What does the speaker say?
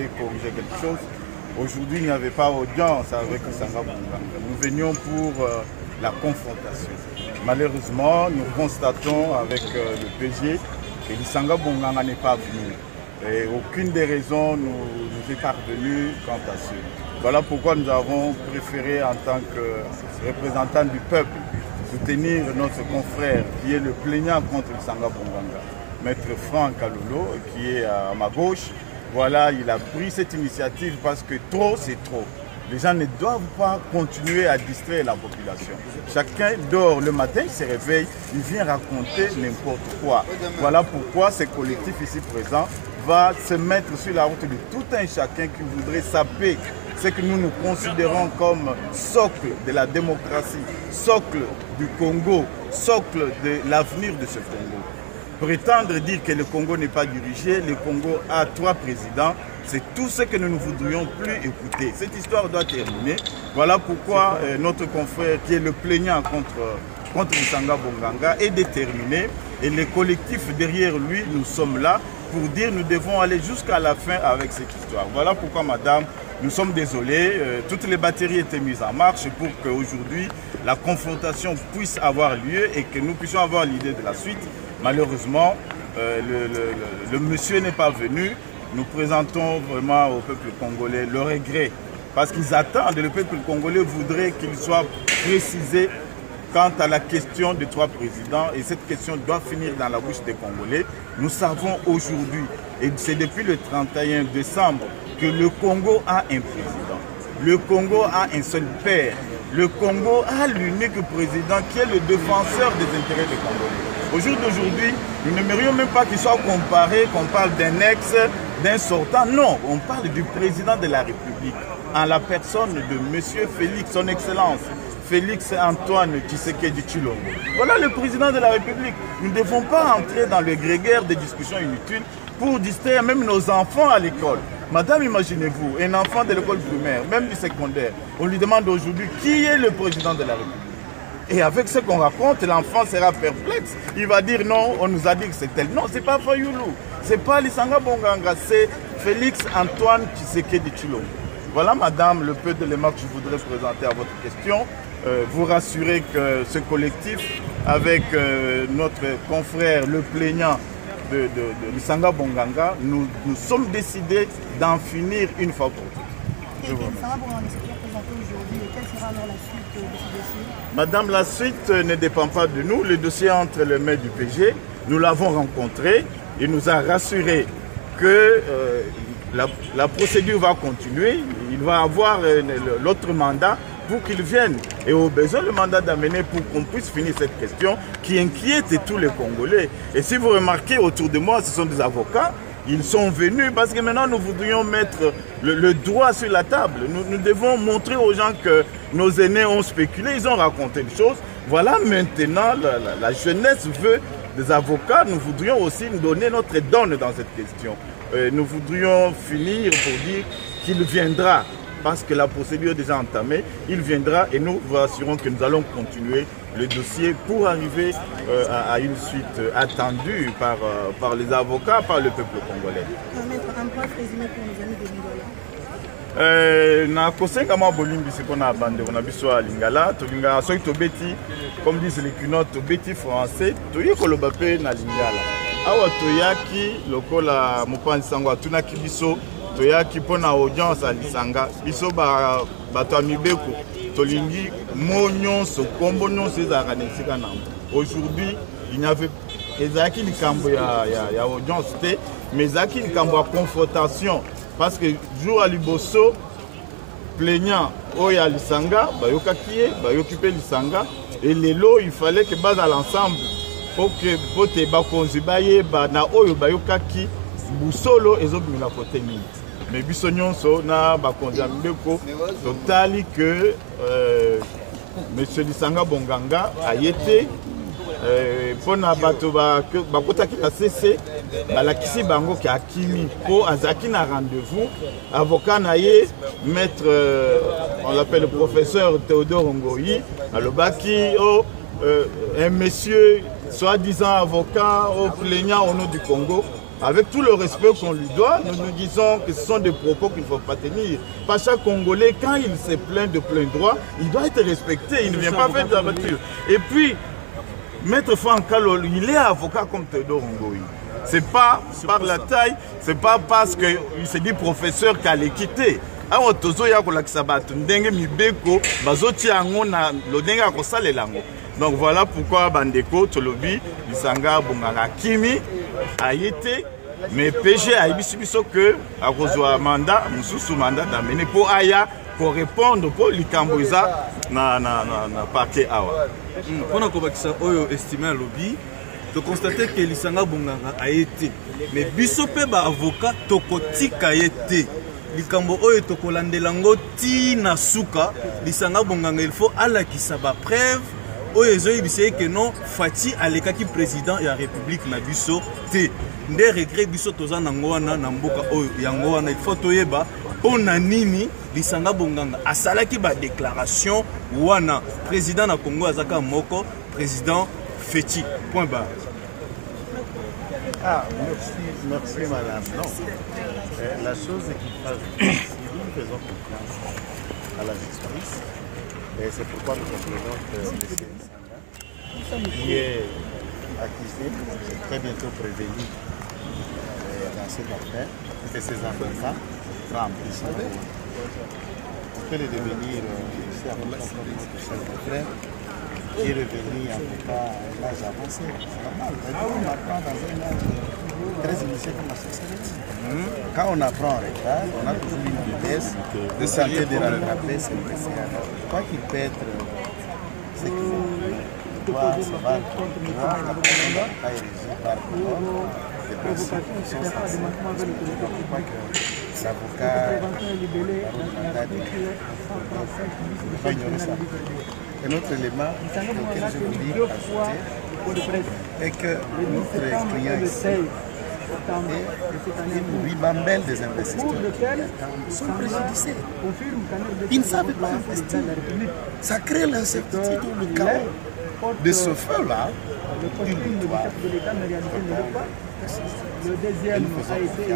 fallait corriger quelque chose. Aujourd'hui, il n'y avait pas audience avec Lisanga Bonganga. Nous venions pour la confrontation. Malheureusement, nous constatons avec le PG que Lisanga Bonganga n'est pas venu. Et aucune des raisons nous est parvenue quant à ce. Voilà pourquoi nous avons préféré, en tant que représentant du peuple, soutenir notre confrère qui est le plaignant contre Lisanga Bonganga, Maître Franck Kalolo, qui est à ma gauche. Voilà, il a pris cette initiative parce que trop, c'est trop. Les gens ne doivent pas continuer à distraire la population. Chacun dort le matin, il se réveille, il vient raconter n'importe quoi. Voilà pourquoi ce collectif ici présent va se mettre sur la route de tout un chacun qui voudrait saper ce que nous considérons comme socle de la démocratie, socle du Congo, socle de l'avenir de ce Congo. Prétendre dire que le Congo n'est pas dirigé, le Congo a 3 présidents, c'est tout ce que nous ne voudrions plus écouter. Cette histoire doit terminer. Voilà pourquoi notre confrère qui est le plaignant contre Lisanga Bonganga est déterminé. Et les collectifs derrière lui, nous sommes là pour dire nous devons aller jusqu'à la fin avec cette histoire. Voilà pourquoi, madame, nous sommes désolés. Toutes les batteries étaient mises en marche pour qu'aujourd'hui la confrontation puisse avoir lieu et que nous puissions avoir l'idée de la suite. Malheureusement, le monsieur n'est pas venu. Nous présentons vraiment au peuple congolais le regret. Parce qu'ils attendent, le peuple congolais voudrait qu'il soit précisé quant à la question des 3 présidents. Et cette question doit finir dans la bouche des Congolais. Nous savons aujourd'hui, et c'est depuis le 31 décembre, que le Congo a un président. Le Congo a un seul père. Le Congo a l'unique président qui est le défenseur des intérêts des Congolais. Au jour d'aujourd'hui, nous n'aimerions même pas qu'il soit comparé, qu'on parle d'un ex, d'un sortant. Non, on parle du président de la République, en la personne de M. Félix, son Excellence, Félix Antoine Tshisekedi Tshilombo. Voilà le président de la République. Nous ne devons pas entrer dans le grégaire des discussions inutiles pour distraire même nos enfants à l'école. Madame, imaginez-vous, un enfant de l'école primaire, même du secondaire, on lui demande aujourd'hui qui est le président de la République. Et avec ce qu'on raconte, l'enfant sera perplexe. Il va dire non, on nous a dit que c'est tel. Non, ce n'est pas Fayoulou, ce n'est pas Lisanga Bonganga, c'est Félix Antoine Tshisekedi Tshilombo. Voilà, madame, le peu d'éléments que je voudrais présenter à votre question. Vous rassurer que ce collectif, avec notre confrère, le plaignant de Lisanga Bonganga, nous sommes décidés d'en finir une fois pour toutes. Madame, la suite ne dépend pas de nous. Le dossier entre les mains du PG. Nous l'avons rencontré. Il nous a rassuré que la procédure va continuer. Il va avoir l'autre mandat pour qu'il vienne. Et au besoin, le mandat d'amener pour qu'on puisse finir cette question qui inquiète tous les Congolais. Et si vous remarquez autour de moi, ce sont des avocats. Ils sont venus parce que maintenant nous voudrions mettre le doigt sur la table. Nous devons montrer aux gens que nos aînés ont spéculé, ils ont raconté des choses. Voilà, maintenant la jeunesse veut des avocats. Nous voudrions aussi nous donner notre donne dans cette question. Nous voudrions finir pour dire qu'il viendra. Parce que la procédure est déjà entamée, il viendra et nous vous assurons que nous allons continuer le dossier pour arriver à une suite attendue par les avocats, par le peuple congolais. Un bref résumé pour nos amis de Lingala. Na kosenga mwa bolimbi sikoyo na bandeko na biso ya Lingala tolingaka soki tobeti comme disent les cunottes tobeti français toyei koloba mpe na Lingala awa toyaki lokola mopanzi sango atunaki biso toyaki mpona audience ya Lisanga biso bato ya mibeko tolingi mo nyonso kombo nyonso ezalaka na esika nango. Aujourd'hui ezalaki likambo ya audience te mais ezalaki likambo ya confrontation parce que jour ya liboso plaignant oyo ya Lisanga bayokaki ye bayoki mpe Lisanga et lelo il fallait que bazala ensemble po te bakonzi bayeba na oyo bayokaki busolo ezobimela kote nini. Mais biso nyonso na bakonzi ya mibeko totali que monsieur Lisanga Bonganga ayete mpona bato bakotaki na CC balakisi bango ke akimi po azalaki na rendez-vous avocat na ye maître on l'appelle le professeur Théodore Ngoyi alobaki un monsieur soi-disant avocat au plaignant au nom du Congo avec tout le respect qu'on lui doit, nous disons que ce sont des propos qu'il ne faut pas tenir. Pas chaque Congolais, quand il se plaint de plein droit, il doit être respecté, il ne vient pas faire de la voiture. Et puis, Maître Fankalo, il est avocat comme Théodore Ngoï. C'est pas par la taille, c'est pas parce qu'il se dit professeur qu'à l'équité. Alors, tozo ya ko lakisa bato ndenge mibeko bazoti yango na lodenge ya kosalela yango. Donc voilà pourquoi bandeko tolobi lisanga bongaka kimi ayete mais PG ayebisi biso que akozwa mandat mususu mandat d'amener pour aya pour répondre pour likambo eza na parquet awa. Pona ko bakisa oyo estimé à lobby to constater que lisanga bonganga ayete mais biso pe ba avocat tokotika yete. Likambo oyo tokolandela ngo ti na suka lisanga bonganga il faut alakisa ba preuve oyo ezoyebisa que non Fati alekaki président ya république na biso te nde regret biso toza nango wana na mboka oyo yango wana il faut toyeba pona nini lisanga bonganga asalaki ba déclaration wana président na Congo azaka moko président Feti point barre. Ah, merci madame. Non, la chose qui passe, si nous faisons confiance à la justice, et c'est pourquoi nous comprenons que M. Sanga, qui est accusé, très bientôt prévenu dans cette affaire, que ses avocats seront en prison. On peut le devenir ici à notre chef de frère, qui est revenu en tout cas à un âge avancé. C'est normal. On apprend dans un âge très initié comme la sorcellerie. Quand on apprend en retard, on a toujours une vitesse de santé de rattraper ses blessés. Quoi qu'il peut être ce qu'il doit se battre contre le droit, la personne pas érigée par le corps, des principes qui sont censés. Je crois que l'avocat peut ignorer ça. Un autre élément auquel je voulais ajouter est que notre client ici et une ribambelle des investisseurs sont préjudicés. Ils ne savent pas investir. Ça crée l'incertitude ou le chaos. De ce feu-là, il doit. Le deuxième a été